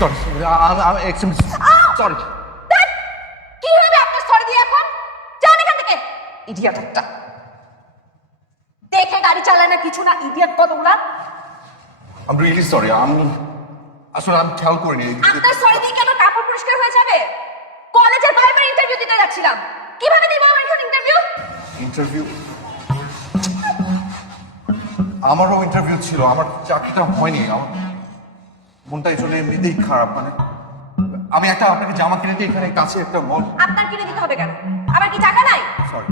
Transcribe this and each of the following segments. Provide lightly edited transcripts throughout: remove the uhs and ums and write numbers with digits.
Sorry sorry. কি হবে আপনার সরি দিয়ে এখন? যান এখান থেকে, ইডিয়েট একটা। দেখে গাড়ি চালায় না, কিছু না, ইডিয়েট কতগুলা। আমি রিয়েলি সরি, আসলে আমি খেয়াল করিনি। আপনার সরি দিয়ে কি আমার কাপড় পরিষ্কার হয়ে যাবে? কলেজের ভাইবার ইন্টারভিউ দিতে যাচ্ছিলাম, কিভাবে দিব আমি এখন ইন্টারভিউ? ইন্টারভিউ? আমারও ইন্টারভিউ ছিল, আমার চাকরিটা হয়নি। আমার মনটা এই জন্য এমনিতেই খারাপ। মানে আমি একটা আপনাকে জামা কিনে দিই, এখানে কাছে একটা মল। আপনার কিনে দিতে হবে কেন? আমার কি টাকা নাই? সরি,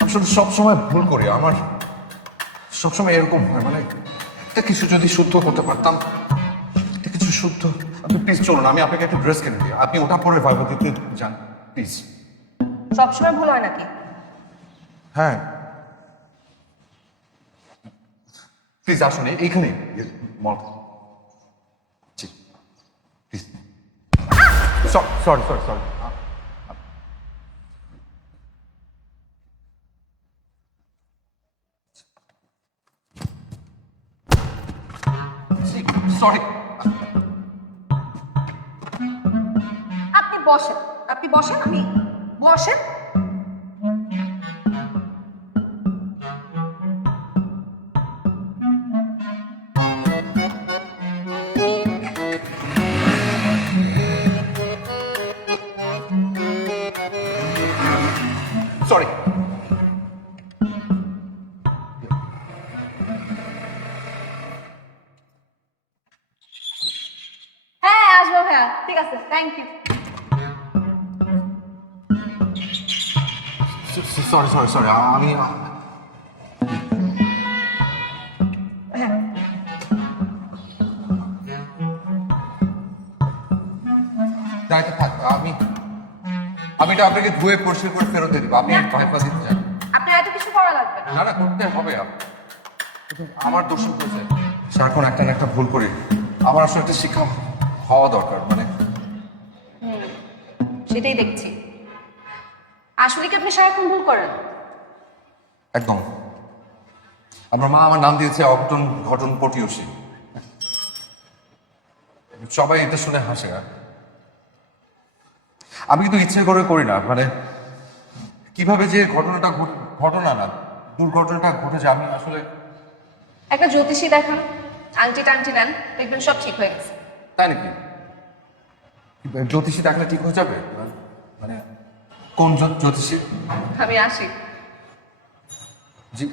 আমি শুধু সবসময় ভুল করি। আমার সবসময় এরকম হয়, মানে একটা কিছু যদি শুদ্ধ হতে পারতাম, একটা কিছু শুদ্ধ। আপনি প্লিজ চলুন, আমি আপনাকে একটা ড্রেস কিনে দিই, আপনি ওটা পরে ভাইবা দিতে যান প্লিজ। সবসময় ভুল হয় নাকি? হ্যাঁ প্লিজ আসুন, এইখানে মল। জি please. Sorry sorry sorry. Sorry. আপনি বসেন, আপনি বসেন, আমি বসেন। সরি। হ্যাঁ আসবো ভাইয়া, ঠিক আছে, thank you. Sorry sorry sorry, আমি হ্যাঁ দায়িত্ব থাক। আমি এটা আপনাকে ধুয়ে পরিষ্কার করে ফেরত দিয়ে দেবো, আপনি ভাইবা দিতে যান। আপনার এত কিছু করা লাগবে না। না না, করতে হবে। কিন্তু আমার দোষ হয়েছে, সারাক্ষণ একটা না একটা ভুল করি। আমার আসলে একটা শিক্ষা হওয়া দরকার। মানে সেটাই দেখছি। আসলে কি আপনি সারাক্ষণ ভুল করেন? একদম। আমার মা আমার নাম দিয়েছে অঘটন ঘটন পটিয়সী। সবাই এটা শুনে হাসে। আমি কিন্তু ইচ্ছে করে করি না। মানে কিভাবে যে ঘটনা না দুর্ঘটনাটা ঘটেছে, আমি আসলে। একটা জ্যোতিষী দেখান, আংটি টাংটি নেন, দেখবেন সব ঠিক হয়ে গেছে। তাই নাকি? জ্যোতিষী দেখলে ঠিক হয়ে যাবে? মানে কোন জ্যোতিষী? আমি আসি। জি।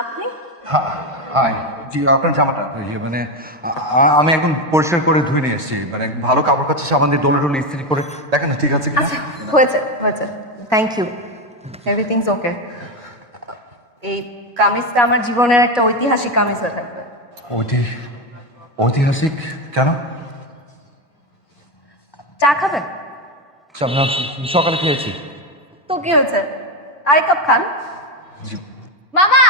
আপনি? হাই। জি, আপনার জামাটা মানে আমি এখন পরিষ্কার করে ধুয়ে নিয়ে এসেছি। মানে ভালো কাপড় কাছে সাবান দিয়ে ডোলে ডোলে ইস্ত্রি করে দেখেন না ঠিক আছে কিনা। আচ্ছা, হয়েছে হয়েছে, থ্যাংক ইউ, এভরিথিংস ওকে। এই কামিজটা আমার জীবনের একটা ঐতিহাসিক কামিজ হয়ে থাকবে। ঐতিহাসিক কেন? চা খাবেন? সকালে খেয়েছি। তো কি হয়েছে, আরেক কাপ খান। জি। মামা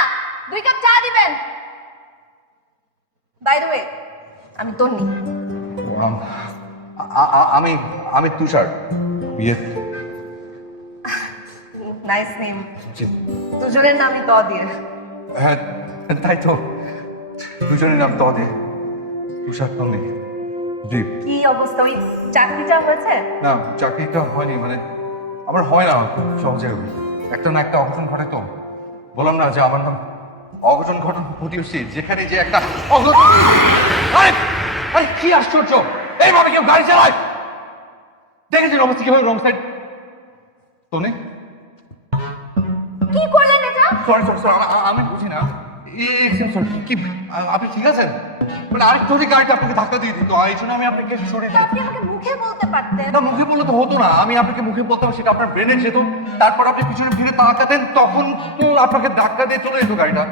2 কাপ চা দিবেন। বাই দ্য ওয়ে, আমি তন্নি। আমি আমি তুষার। ইয়ে। Nice name. জি। দুজনের নামই ত দিয়ে। হ্যাঁ তাই তো, দুজনের নাম তদে। তুষার তন্নি। জি। কি অবস্থা, ওই চাকরিটা হয়েছে? না, চাকরিটা হয়নি। মানে আমার হয় না সহজে। একটা না একটা অঘটন ঘটে তো। বললাম না যে আমার নাম অঘটন ঘটন প্রতিবেশী, যেখানে যে একটা অঘটন। আরে আরে কি আশ্চর্য, এইভাবে কেউ গাড়ি চালায়? দেখেছেন অবস্থা কিভাবে রং সাইড। তোনে কি করলেন এটা? সরি সরি সরি, আমি বুঝি না। কি আপনি ঠিক আছেন? মানে আরেকটু যদি গাড়িটা আপনাকে ধাক্কা দিয়ে দিত, এই জন্য আমি আপনাকে সরিয়ে তা আপনি আমাকে মুখে বলতে পারতেন। না, মুখে বললে তো হতো না। আমি আপনাকে মুখে বলতাম, সেটা আপনার ব্রেনে যেত। তারপর আপনি পিছনে ফিরে তাকাতেন, তখন তো আপনাকে ধাক্কা দিয়ে চলে যেত গাড়িটা।